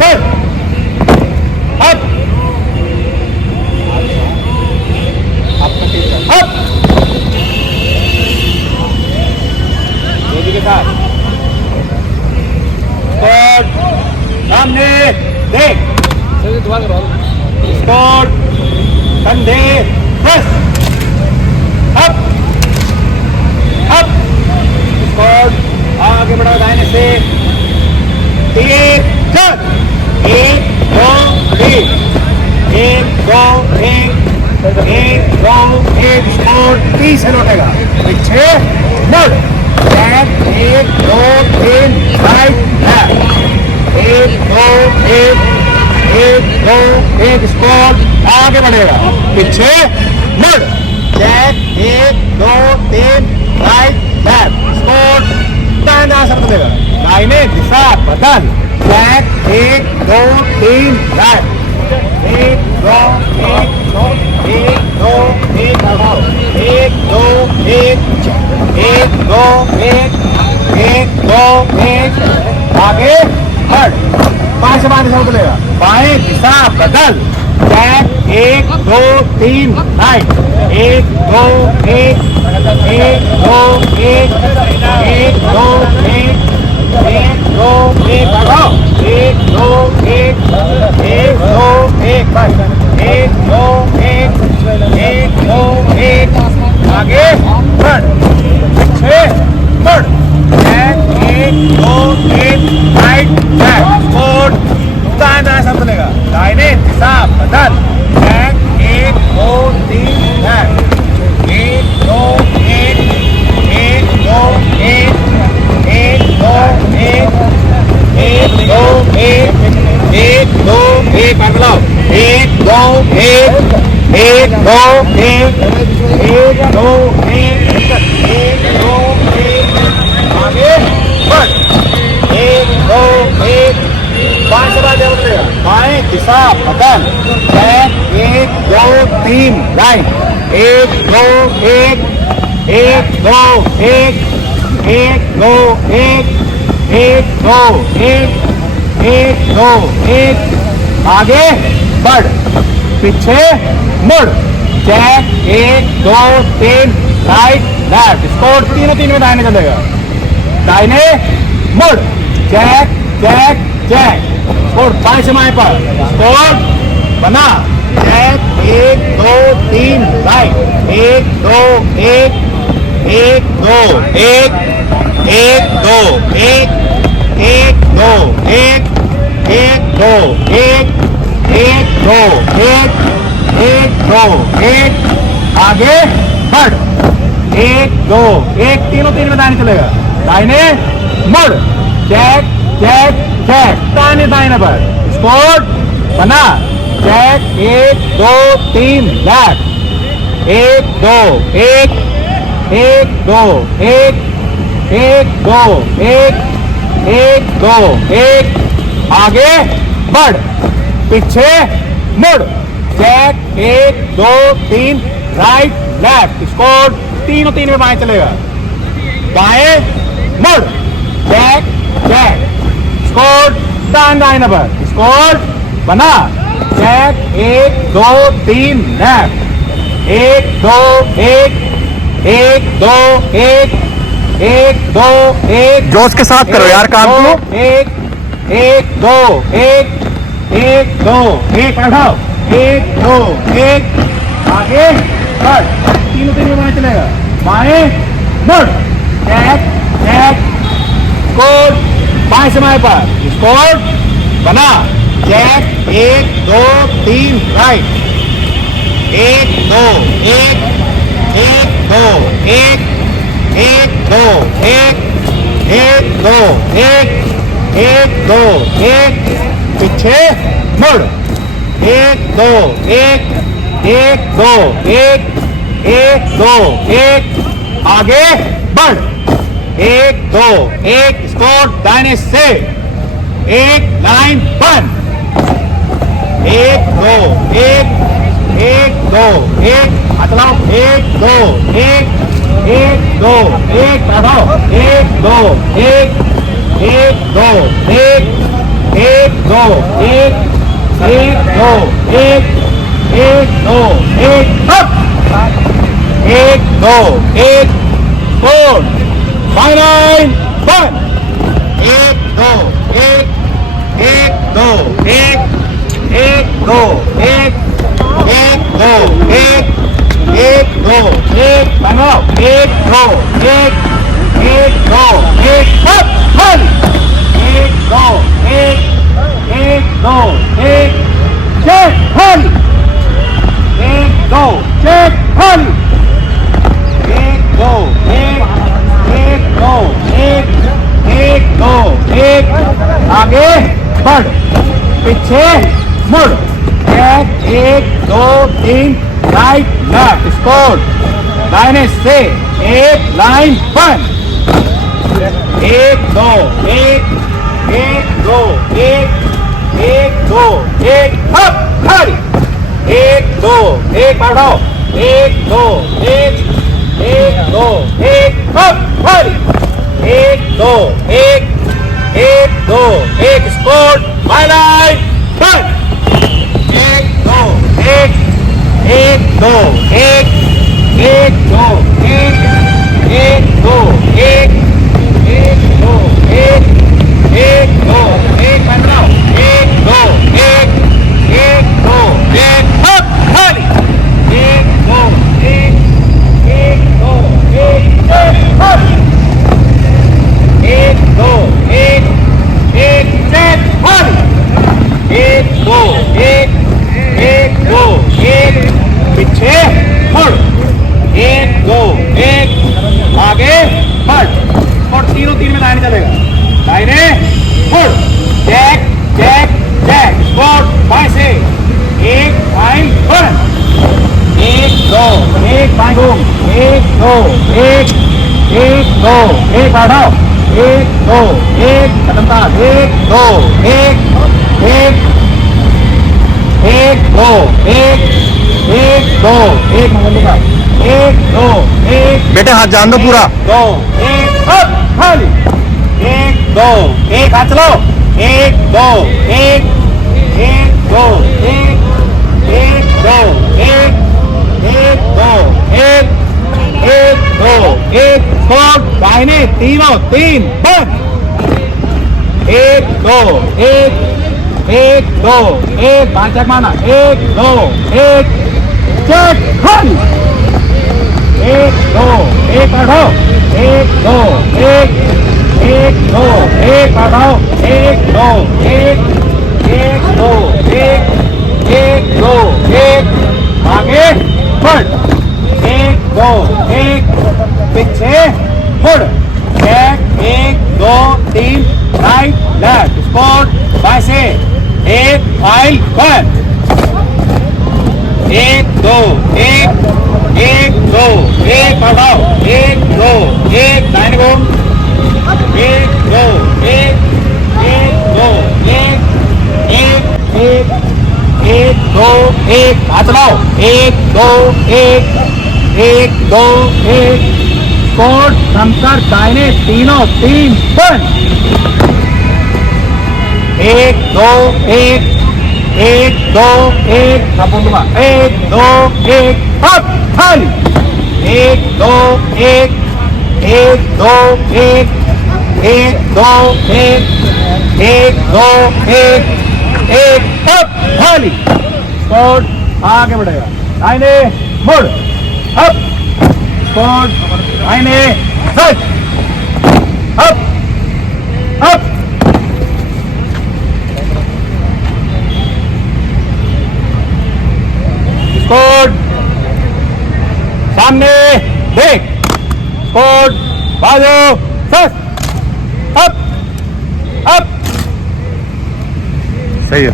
sir up up तेजी के साथ स्क्वाड सामने देख स्क्वाड कंधे बस अप अप स्क्वाड आगे बढ़ाओ दाहिने से एक चल एक दो तीन एक दो एक दो एक स्क्वाड पीछे लौटेगा पीछे मुड़ एक दो तीन राइट लेफ्ट एक दो एक स्क्वाड आगे बढ़ेगा पीछे मुड़ एक दो तीन राइट लेफ्ट स्क्वाड दाहिने आसन बदलेगा दाहिने दिशा बदल एक दो तीन राइट एक दो एक दो एक दो एक एक दो एक दो एक दो एक आगे बढ़ बाएं से बाएं दिशा बदलेगा बाएं दिशा बदल एक दो तीन राइट एक दो एक दो एक दो एक दो एक बढ़ाओ एक दो एक दो एक एक दो एक दो एक आगे बढ़ पीछे बढ़ एक दो तीन राइट लेफ्ट फोर दाहिना सब बदलेगा दाहिने दिशा बदल एक दो तीन लेफ्ट एक दो एक दो एक दो एक दो एक दो एक बदलाओ एक दो एक दो एक दो आगे बढ़ एक दो एक बाएं से बाएं बदलेगा बाएं दिशा बदल एक दो तीन राइट एक दो एक दो एक दो एक दो एक आगे बढ़ पीछे मुड़ एक दो तीन राइट लेफ्ट स्कोर तीनों तीन में दाहिने चलेगा दाहिने मुड़ जैक जैक जैक स्कोर बाएं से बाएं पर स्कोर बना एक दो तीन राइट एक दो एक दो एक दो एक दो एक दो एक आगे बढ़ एक दो एक तीनों तीन में दाहिने चलेगा दाहिने मुड़ जैक जैक जैक दाहिने दाहिने पर स्कोर बना जैक एक दो तीन लेफ्ट एक दो एक दो एक दो एक आगे बढ़ पीछे मुड़ जैक एक दो तीन राइट लेफ्ट स्कोर तीनों तीन में बाएं चलेगा बाएं मुड़ जैक जैक स्कोर दाहिने दाहिने पर स्कोर बना जैक एक दो तीन लेफ्ट एक दो एक दो एक जोश के साथ करो यार काम को एक दो एक बढ़ाओ एक दो एक आगे बढ़ तीनों तीन में बाएं चलेगा बाएं मुड़ जैक जैक स्कोर बाएं से बाएं पर स्कोर बना जैक एक दो तीन राइट एक दो एक दो एक दो एक दो एक पीछे मुड़ एक दो एक दो एक आगे बढ़ एक दो एक स्कोर दाहिने से एक लाइन बंद एक दो एक हटलाओ एक दो एक बढ़ाओ एक दो एक एक दो एक एक दो एक एक दो एक अप एक दो एक स्कोर फाइनल वन एक दो एक दो एक दो एक दो एक दो एक बनाओ एक दो एक दो एक अप वन एक दो एक दो एक चेक वन एक दो चेक वन एक दो एक दो एक दो एक आगे बढ़ पीछे मुड़ एक दो तीन राइट लेफ्ट स्कोर लाइन से एक लाइन वन एक दो एक दो एक दो एक अप खड़ी एक दो एक बढ़ाओ एक दो एक दो एक अप खड़ी एक दो एक स्कोर हाईलाइट वन एक दो एक दो एक दो एक दो एक दो एक दो एक बनाओ एक दो एक दो एक अप खाली एक दो एक दो एक अप एक दो एक चेक खाली एक दो एक पीछे मुड़ एक दो एक आगे बढ़ और तीनों तीन में लाइन चलेगा लाइने मुड़ चेक चेक चेक स्कोर बाएं से एक फाइन वन एक दो एक बाएं घूम एक दो एक दो एक बढ़ाओ एक दो एक खत्म था एक दो एक दो एक दो एक मंगल का एक दो एक बेटे हाथ जान दो पूरा दो एक अप खाली एक दो एक हाथ चलाओ एक दो एक दो एक दो एक दो एक स्कोर दाहिने तीनों तीन बंद एक दो एक दो एक पांचक माना एक दो एक चेक खाली एक दो एक बढ़ाओ एक दो एक दो एक बढ़ाओ एक दो एक दो एक दो एक आगे बढ़ एक दो एक पीछे मुड़ एक दो तीन राइट लेफ्ट स्कोर बाएं से एक फाइल वन एक दो एक दो एक बढ़ाओ एक दो एक लाइन घूम एक दो एक दो एक दो एक हाथ लाओ एक दो एक स्कोर समकर दाहिने तीनों तीन वन एक दो एक दो एक एक दो एक अप खाली एक दो एक दो एक दो एक दो एक अप खाली स्कोर आगे बढ़ेगा दाहिने मुड़ अप स्कोर दाहिने सच अप अप स्कोर सामने देख स्कोर बाजू सच अप अप सही है